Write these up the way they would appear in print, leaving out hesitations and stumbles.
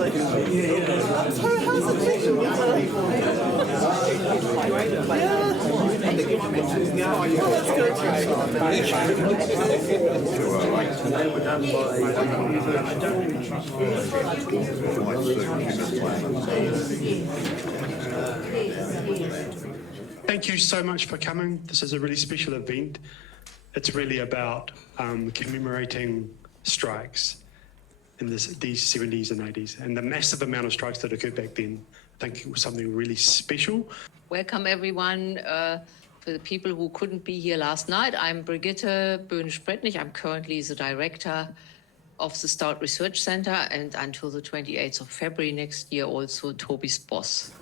actually. So how's it been? Oh, that's Thank you so much for coming. This is a really special event. It's really about commemorating strikes in these 70s and 80s and the massive amount of strikes that occurred back then. I think it was something really special. Welcome everyone. For the people who couldn't be here last night, I'm Brigitte Böhne-Spretnig. I'm currently the director of the Stout Research Center and until the 28th of February next year also Toby's boss,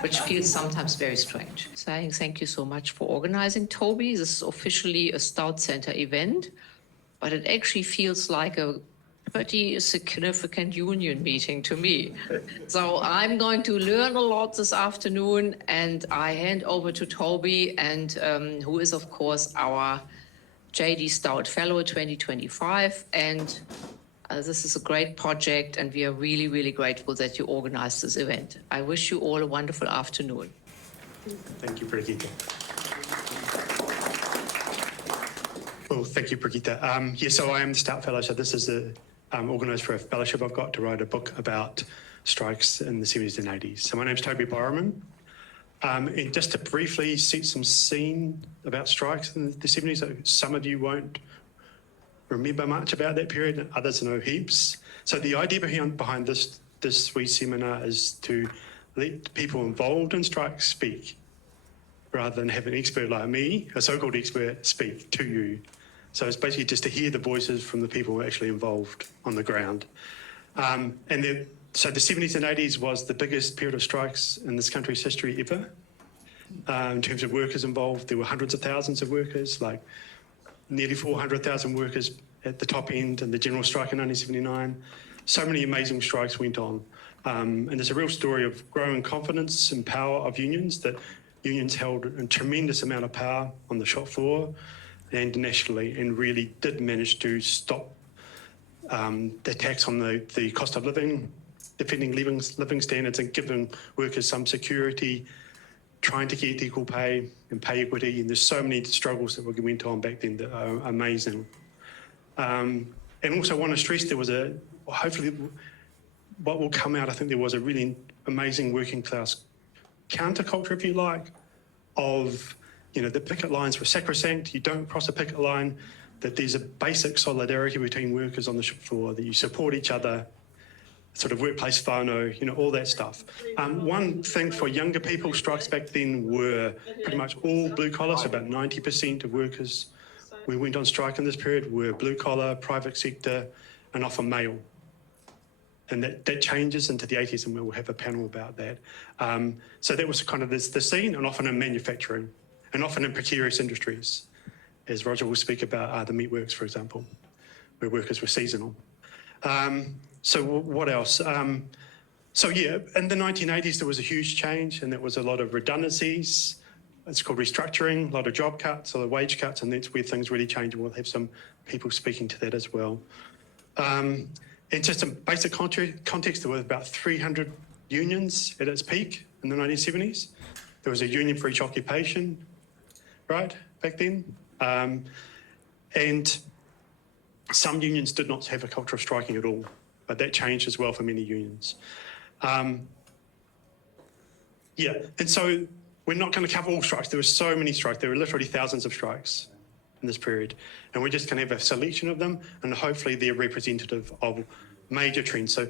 which feels sometimes very strange. Saying thank you so much for organizing, Toby. This is officially a Stout Center event, but it actually feels like a pretty significant union meeting to me. So I'm going to learn a lot this afternoon, and I hand over to Toby, and who is of course our JD Stout Fellow 2025. And this is a great project, and we are really, really grateful that you organized this event. I wish you all a wonderful afternoon. Thank you, Brigitte. Well, thank you, Brigitte. So I am the Stout Fellow. So this is organised for a fellowship I've got to write a book about strikes in the 70s and 80s. So my name's Toby Borroman. And just to briefly set some scene about strikes in the 70s, some of you won't remember much about that period, and others know heaps. So the idea behind this wee seminar is to let people involved in strikes speak, rather than have an expert like me, a so-called expert, speak to you. So it's basically just to hear the voices from the people who are actually involved on the ground. So the 70s and 80s was the biggest period of strikes in this country's history ever. In terms of workers involved, there were hundreds of thousands of workers, like nearly 400,000 workers at the top end in the general strike in 1979. So many amazing strikes went on. And there's a real story of growing confidence and power of unions, that unions held a tremendous amount of power on the shop floor and nationally, and really did manage to stop the tax on the cost of living, defending living standards and giving workers some security, trying to get equal pay and pay equity. And there's so many struggles that went on back then that are amazing. And also want to stress hopefully what will come out, I think there was a really amazing working class counterculture, if you like, of, the picket lines were sacrosanct. You don't cross a picket line, that there's a basic solidarity between workers on the shop floor, that you support each other, sort of workplace whānau, all that stuff. One thing for younger people, strikes back then were pretty much all blue collar, so about 90% of workers we went on strike in this period were blue collar, private sector, and often male. And that changes into the 80s, and we'll have a panel about that. So that was kind of the scene, and often in manufacturing, and often in precarious industries, as Roger will speak about the meatworks, for example, where workers were seasonal. So what else? In the 1980s, there was a huge change, and there was a lot of redundancies. It's called restructuring, a lot of job cuts, a lot of wage cuts, and that's where things really changed. We'll have some people speaking to that as well. And just some basic context, there were about 300 unions at its peak in the 1970s. There was a union for each occupation, right, back then. And some unions did not have a culture of striking at all, but that changed as well for many unions. And so we're not going to cover all strikes. There were so many strikes. There were literally thousands of strikes in this period. And we're just going to have a selection of them, and hopefully they're representative of major trends. So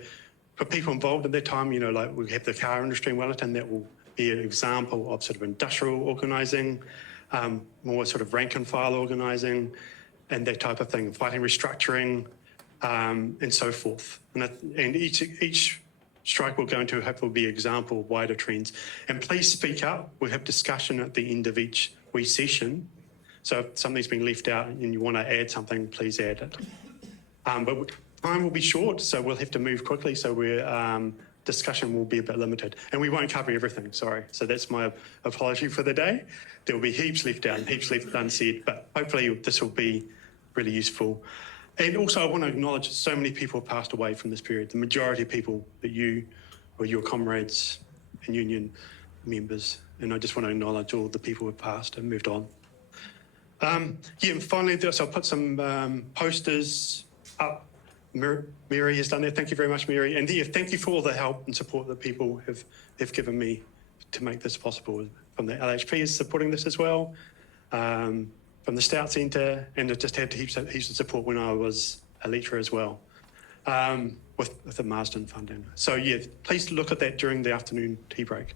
for people involved at that time, like we have the car industry in Wellington, that will be an example of sort of industrial organising, more sort of rank and file organising, and that type of thing, fighting restructuring, and so forth. And each strike will go into hopefully be an example of wider trends. And please speak up. We'll have discussion at the end of each wee session. So if something's been left out and you want to add something, please add it. But time will be short, so we'll have to move quickly. So discussion will be a bit limited, and we won't cover everything. Sorry. So that's my apology for the day. There will be heaps left out and heaps left unsaid, but hopefully this will be really useful. And also, I want to acknowledge that so many people have passed away from this period. The majority of people that you or your comrades and union members. And I just want to acknowledge all the people who have passed and moved on. Yeah, and finally, so I'll put some posters up. Mary has done that. Thank you very much, Mary. And yeah, thank you for all the help and support that people have given me to make this possible. From the LHP is supporting this as well, from the Stout Centre, and it just had heaps of support when I was a lecturer as well, with the Marsden Fund. So yeah, please look at that during the afternoon tea break.